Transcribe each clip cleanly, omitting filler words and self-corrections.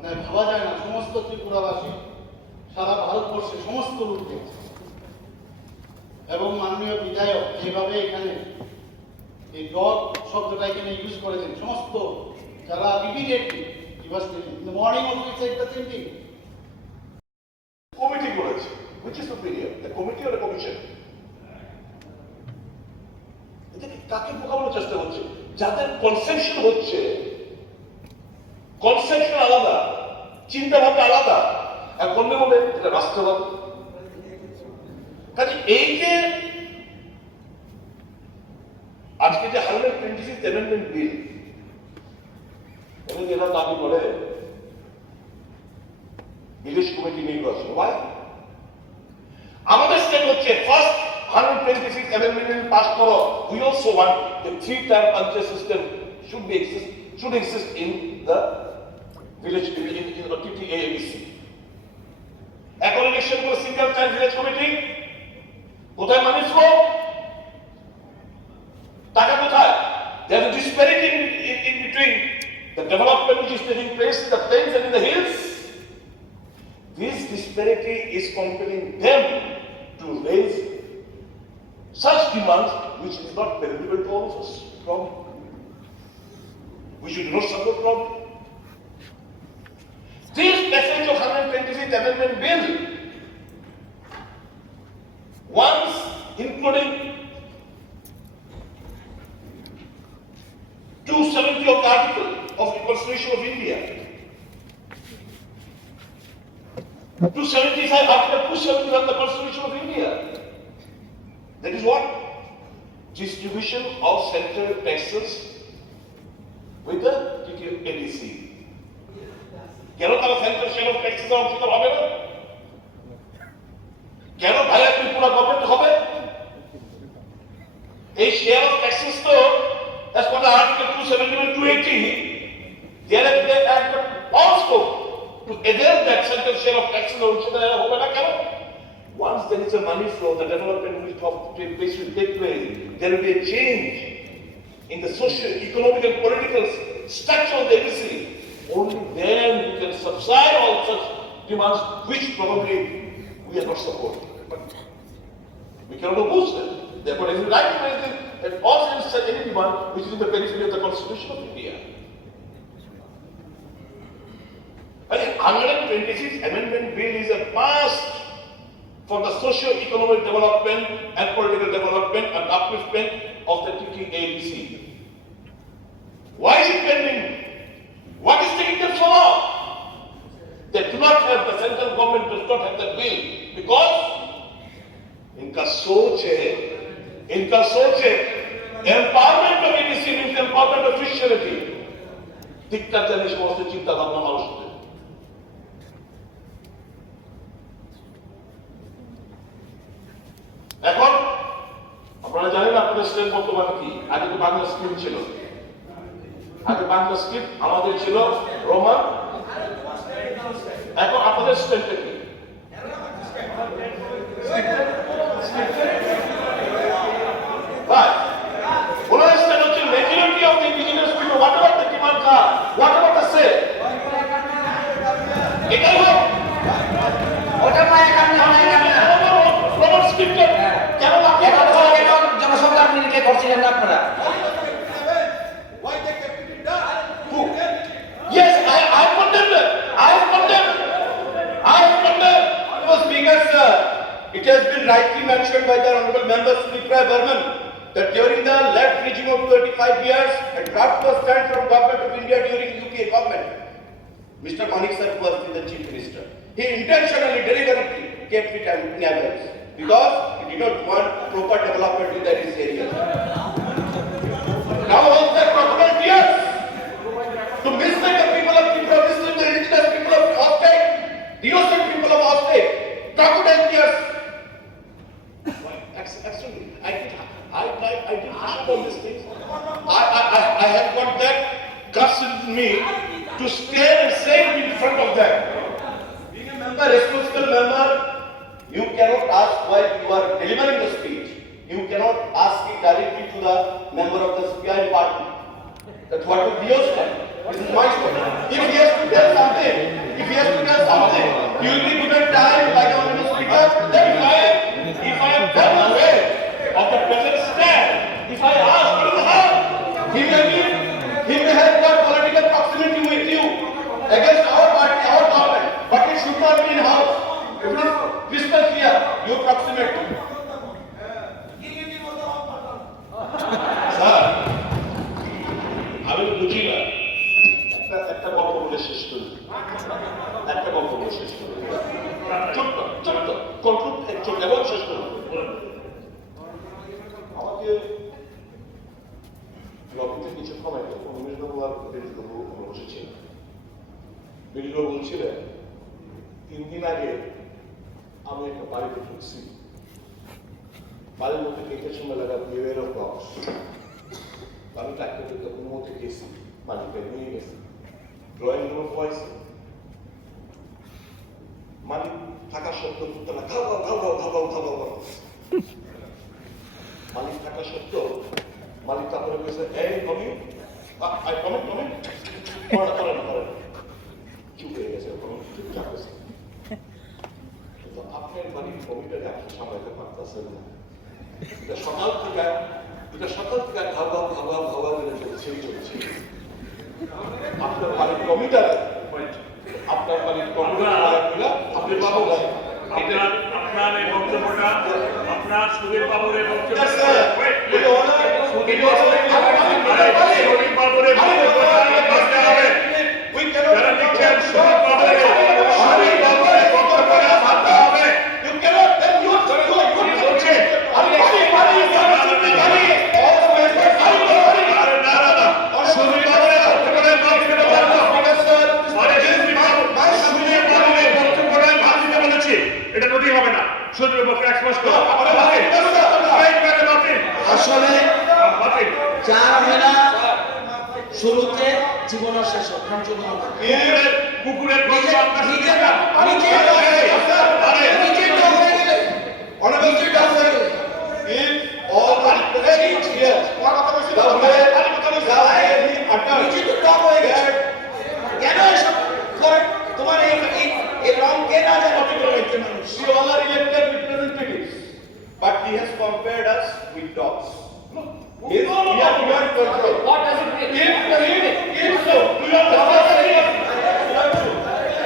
মানে ভাবা যায় না, সমস্ত ত্রিপুরাবাসী সারা ভারতবর্ষে সমস্ত লোক দেখছে এবং মাননীয় বিধায়ক যেভাবে এখানে এই ডগ শব্দটা এখানে ইউজ করেছেন, সমস্ত যারা immediately morning of the same thing committee করেছে, which is superior, the committee or a commission? এটাকে কাকে বোঝানোর চেষ্টা হচ্ছে? যাদের কনসেপশন হচ্ছে, কনসেপশন আলাদা, চিন্তা ভাবনা আলাদা, আর বললে বলে এটা রাষ্ট্রবাদ। কাজে এই যে আজকে যে 126th amendment বিল, এবং এরা দাবি করে ভিলেজ কমিটি নির্বাচন। Why? আমাদের স্টেপ হচ্ছে ফার্স্ট 126th amendment পাস করো। We also want the 3-tier panchayat system should exist in the village in the TTABC. এখন ইলেকশন করে সিঙ্গেল চাইল্ড ভিলেজ কমিটি কোথায় মানুষ টাকা কোথায়? There is a disparity in between the development which is taking place in the plains and in the hills. This disparity is compelling them to raise such demands which is not palatable to all of us. We should not support problem. This message of 126th amendment bill, once including 270 of the article of the Constitution of India, 275 article 270 of the Constitution of India. That is what? Distribution of central taxes with the TTABC. কেন তারা central share of taxes অংশীদার হবে না? কেন ভাইয়া ত্রিপুরা গভর্নমেন্ট হবে? এই share of taxes তো as per the article 270 and 280, there are all scope to avail that central share of taxes অংশীদার হবে না কেন? Once there is a money flow, the development will take place. There will be a change in the social, economic and political structure of the ABC. Only then we can subside all such demands which probably we are not supporting. But we cannot oppose them. Therefore, it is right to raise it and also such any demand which is in the periphery of the Constitution of India. And 126th amendment bill is a must for the socio-economic development and political development and upliftment of the TTABC. Why is it pending? What is taking them so long? They do not have, the central government does not have that bill because इनका सोच है empowerment of ABC means empowerment of Christianity. दिक्कत है इस मौसम चिंता भावना मानुष है। এখন আপনারা জানেন আপনাদের স্ট্রেন্থ বর্তমানে কি? আগে তো বাংলা স্ক্রিপ্ট ছিল, আগে বাংলা স্ক্রিপ্ট আমাদের ছিল রোমান। এখন আপনাদের স্ট্রেন্থ কি? Majority of the indigenous people, whatever the demands are, whatever they say, এটাই হোক। ওটা পায় কারণে রোমান স্ক্রিপ্ট কেন আপনি জনসংখ্যা আপনি কে করছিলেন না আপনারা? Yes, I condemn them. I condemn. Speaker, sir, it has been rightly mentioned by the honorable member Sudip Barman that during the left regime of 35 years, a draft was sent from government of India during UPA government. Mr. Manik sir was the chief minister. He intentionally, deliberately kept it in abeyance because he did not want proper development in that area. Now all the crocodile tears to mislead the people of Tripura, mislead the indigenous people of our state, the innocent people of our state. Crocodile tears. Absolutely. I did harp on this thing. I have got that guts in me to stand and say it in front of them. Being a member, responsible member, you cannot ask while you are delivering the speech. You cannot ask it directly to the member of the SPI party. That's what will be your stand. This is my stand. If he has to tell something, has to tell something. You will be good at time, like I was speaker. Then if I am done away of the present stand, if I ask him how, he may have got political proximity with you against our party, our government, but it should not be in house. It is crystal clear, your proximity. Sir, আমি বুঝি না একটা গল্প বলে শেষ করি ছোট্ট কন্ট্রোল একজন এবং শেষ করি আমাকে লবিতে কিছুক্ষণ আগে উমেশবাবু আর বেরিবাবু বসেছিল বেরিবাবু বলছিলেন 3 দিন আগে আমি একটা বাড়িতে ঢুকছি বাড়ির মধ্যে দেখে সময় লাগা বিয়ের বক্স আমি তাকে কোনো মধ্যে গেছি মালিকটা নিয়ে গেছি ড্রয়িং রুমে পয়সা মালিক থাকা সত্ত্বেও পুত্ররা মালিক থাকা সত্ত্বেও মালিক তারপরে বলেছে এই কমি চুপ হয়ে গেছে চুপচাপ হয়েছে কিন্তু আপনার বাড়ির কমিটাকে আপনি সামলাতে পারতেছেন না এটা সকাল থেকে ভাবা বলে চলছে আপনার বাড়ির কমিটার আপনি বাবু আপনার এই বক্তব্যটা আপনার সুদীপ বাবুর এই বক্তব্য আসলে যার মেলা শুরুতে জীবন শেষ কুকুরের তোমার এই রং কে না জানো মানুষ but he has compared us with dogs. We are beyond control. What does it mean? If so,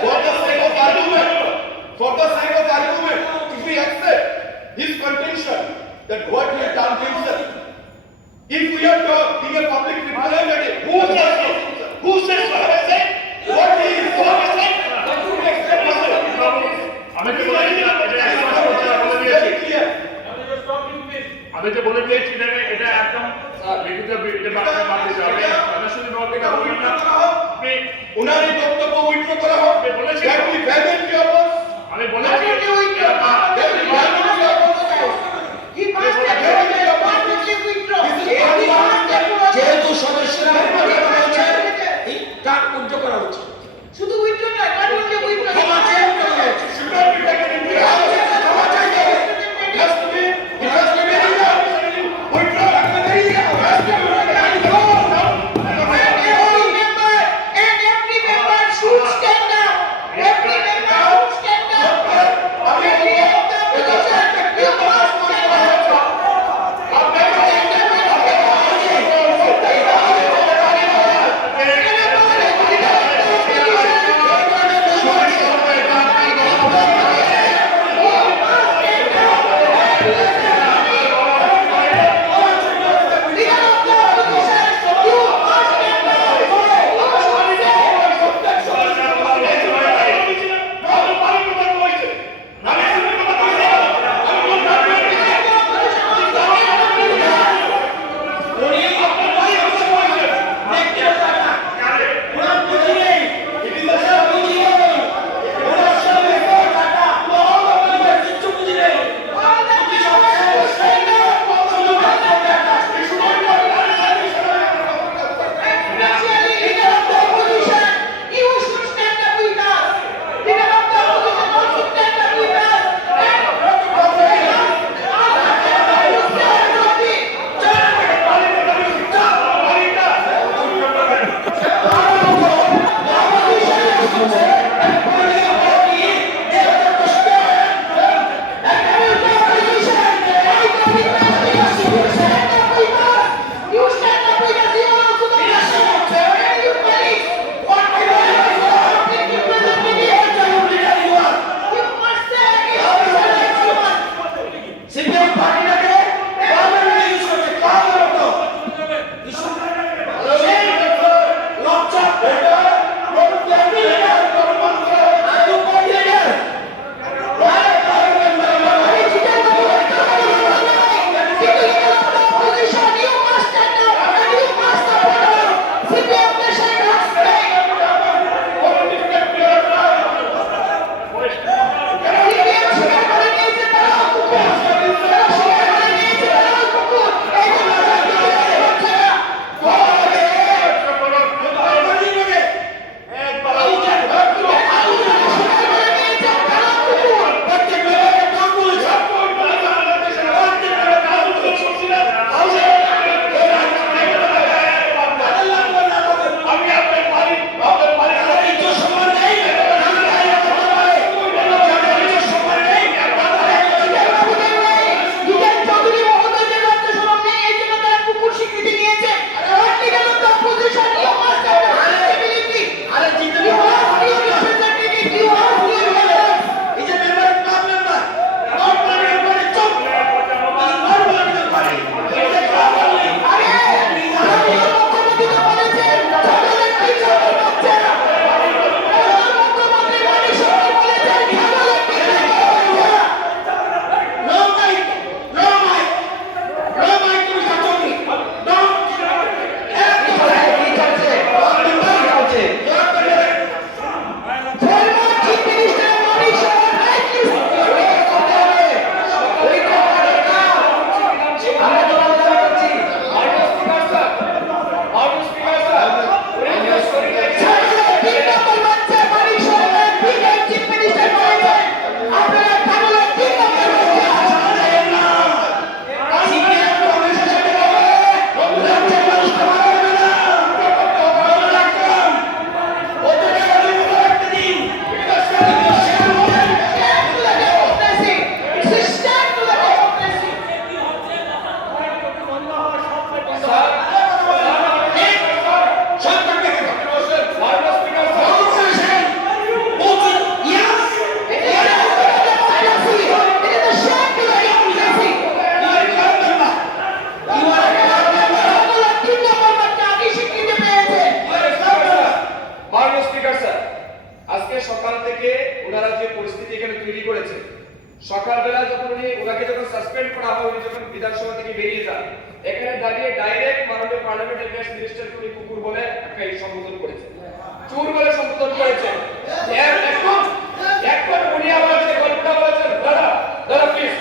for the sake of argument, if we accept his contention that what he has done himself, if we are being a public representative, who says what I said? What he is, what I said? আমি তো বলে দিয়েছি এটা একদম লিখিত মানতে হবে ওনার এই বক্তব্য উইথড্র করা হোক বলেছি আমি বলেছি যেহেতু সদস্যরা তার উইথড্র করা হচ্ছে শুধু উইথড্র নয় সকাল থেকে ওনারা যে পরিস্থিতি এখানে তৈরি করেছে, সকালবেলা যখন ওনাকে যখন সাসপেন্ড করা হয়, উনি যখন বিধানসভা থেকে বেরিয়ে যান, এখানে দাঁড়িয়ে ডাইরেক্ট মাননীয় পার্লামেন্ট অ্যাফেয়ার্স মিনিস্টারকে উনি কুকুর বলে একটা সম্বোধন করেছে, চোর বলে সম্বোধন করেছে। এখন উনি আবার যে গল্পটা বলেছেন, দাদা প্লিজ,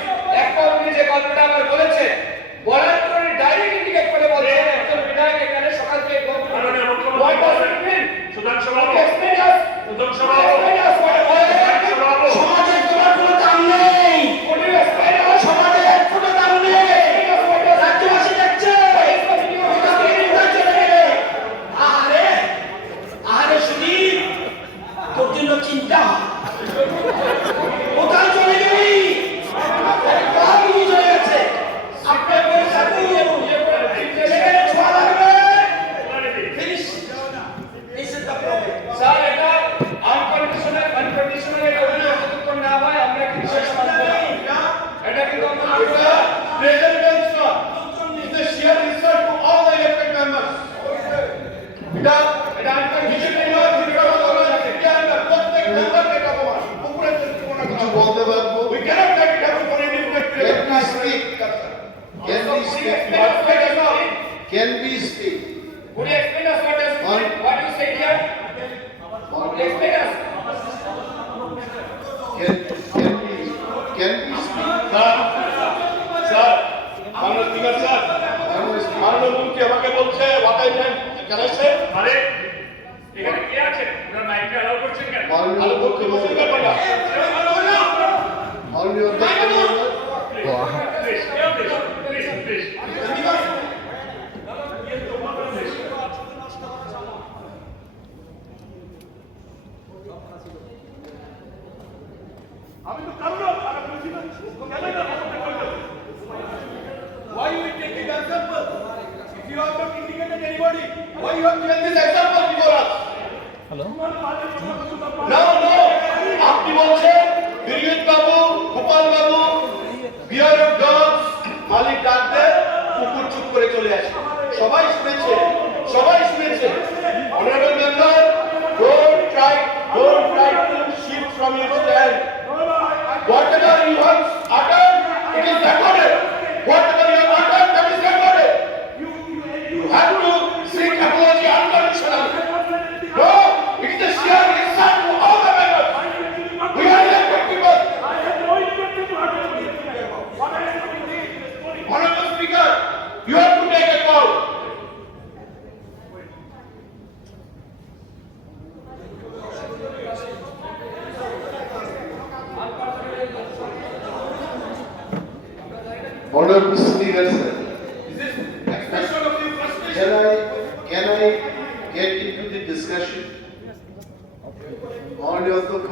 এখন উনি যে গল্পটা আবার বলেছে, বলার পরে ডাইরেক্ট ইন্ডিকেট করে বলেছেন একজন বিধায়ক এখানে সকাল থেকে সমাজের তোমার কোনো দাম নেই, সমাজের কোনো দাম নেই, রাজ্যবাসী দেখছে। আরে সুদীপ, তোর জন্য চিন্তা, কোথায় চলে গেলি? চলে গেছে আপনার সেখানে ছোঁয়া লাগবে। Finish. This is the problem. Sir, এটা আনকন্ডিশনাল যতক্ষণ না হয় আমরা কিন্তু শেষ করব না। এটা কিন্তু আমরা কিছু বলতে পারবো? Can we speak? Would you explain us what you said here? Would you explain us? Can we speak? Sir, মাননীয় স্পিকার স্যার, মাননীয় মন্ত্রী আমাকে বলছে what I meant, can I say? আরে এখানে কে আছে? আপনারা মাইকে অ্যালাউ করছেন কেন? আরে মন্ত্রী বলছে ব্যাপারটা। মাননীয় অধ্যক্ষ মহোদয়, Please. Why you take this example? If you have not indicated anybody, why you have given this example before us? No, আপনি বলছেন বিরিয়ত বাবু, গোপাল বাবু, বিয়ার অফ ডগস, মালিক ডাকতে কুকুর চুপ করে চলে আসে। সবাই শুনেছে। Honorable member, don't try to shift from your stand. Whatever you have uttered, it is recorded. Whatever you have uttered, that is recorded. You have to seek apology unconditionally. No, it is a sheer insult to all the members. We are elected people. Honorable Speaker, you have to take a call. Honorable Speaker, sir, Expression of the frustration. can I get into the discussion? Honorable